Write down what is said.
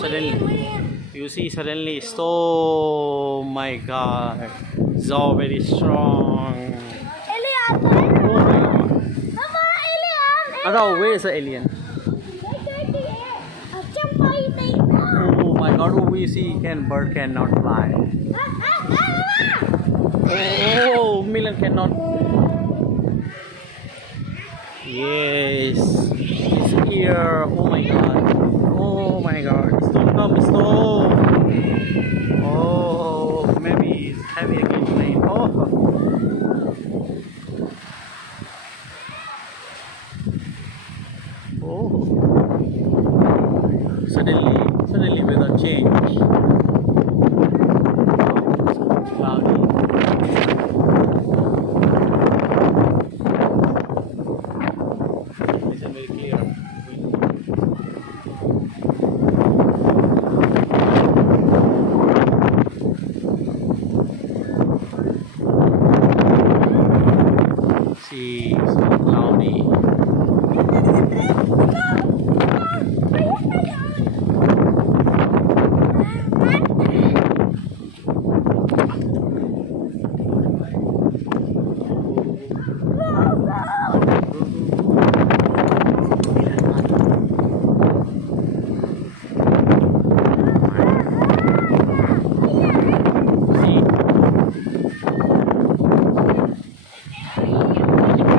suddenly, you see suddenly, oh my god, so very strong. Alien! Oh my god. Mama, alien! Ado, where is the alien? Oh my god, oh, we see bird cannot fly. Oh, Milan cannot. Yes, it's here. Oh my god. Oh my god. Stone come, stone. Oh, maybe it's heavy again plane. Oh. Oh. Suddenly weather change. So cloudy. Listen very clear. See, so cloudy.